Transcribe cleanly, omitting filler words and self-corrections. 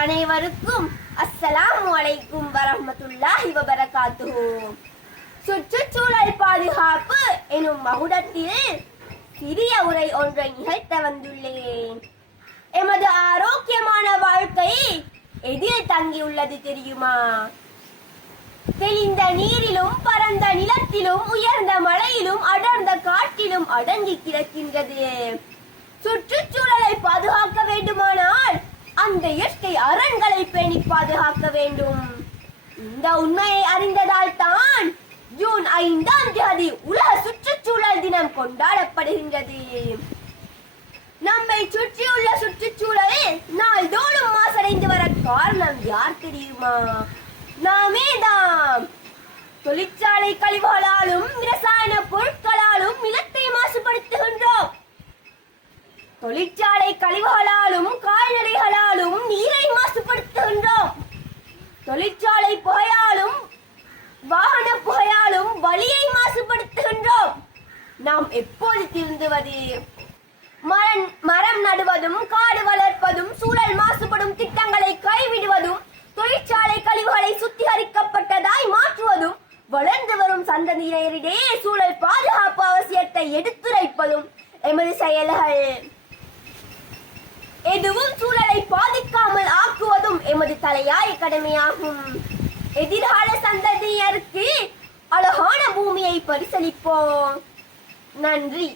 அனைவருக்கும் அஸ்ஸலாமு அலைக்கும் வரஹ்மத்துல்லாஹி வபரகாத்துஹு. சுற்றுச்சூழல் பாதுகாப்பு எனும் மகுடத்தில் சிறிய உரை ஒன்றை நிகழ்த்த வந்துள்ளேன். எமது ஆரோக்கியமான வாழ்க்கை எதில் தங்கியுள்ளது தெரியுமா? தெளிந்த நீரிலும் பரந்த நிலத்திலும் உயர்ந்த மலையிலும் அடர்ந்த காட்டிலும் அடங்கி கிடக்கின்றது. சுற்றுச்சூழலை பாதுகாக்க வேண்டுமானால் அந்த இயற்கை அரண்களை பேணி பாதுகாக்க வேண்டும். இந்த உண்மையை அறிந்ததால் தான் ஜூன் 5ஆம் தேதி உலக சுற்றுச்சூழல் தினம் கொண்டாடப்படுகின்றது. நம்மை சுற்றியுள்ள சுற்றுச்சூழல் நாள்தோறும் மாசடைந்து வர காரணம் யார் தெரியுமா? நாமே தான். தொழிற்சாலை கழிவுகளாலும் ரசாயன பொருட்களாலும் நிலத்தை மாசுபடுத்துகின்றோம். தொழிற்சாலை கழிவுகளாலும் கால்நடைகளாலும் நீரை மாசுபடுத்துகின்றோம். தொழிற்சாலை புகையாலும் வாகன புகையாலும் வலியை மாசுபடுத்துகின்றோம். நாம் எப்போது திருந்துவது? மரம் நடுவதும் காடு வளர்ப்பதும் சூழல் மாசுபடும் திட்டங்களை கைவிடுவதும் தொழிற்சாலை கழிவுகளை சுத்திகரிக்கப்பட்டதாய் மாற்றுவதும் வளர்ந்து வரும் சந்ததியினரிடையே சூழல் பாதுகாப்பு அவசியத்தை எடுத்துரைப்பதும் எமது செயல்கள். எதுவும் சூழலை பாதிக்காமல் ஆக்குவதும் எமது தலையாய கடமையாகும். எதிர்கால சந்ததியினருக்கு அழகான பூமியை பரிசளிப்போம். நன்றி.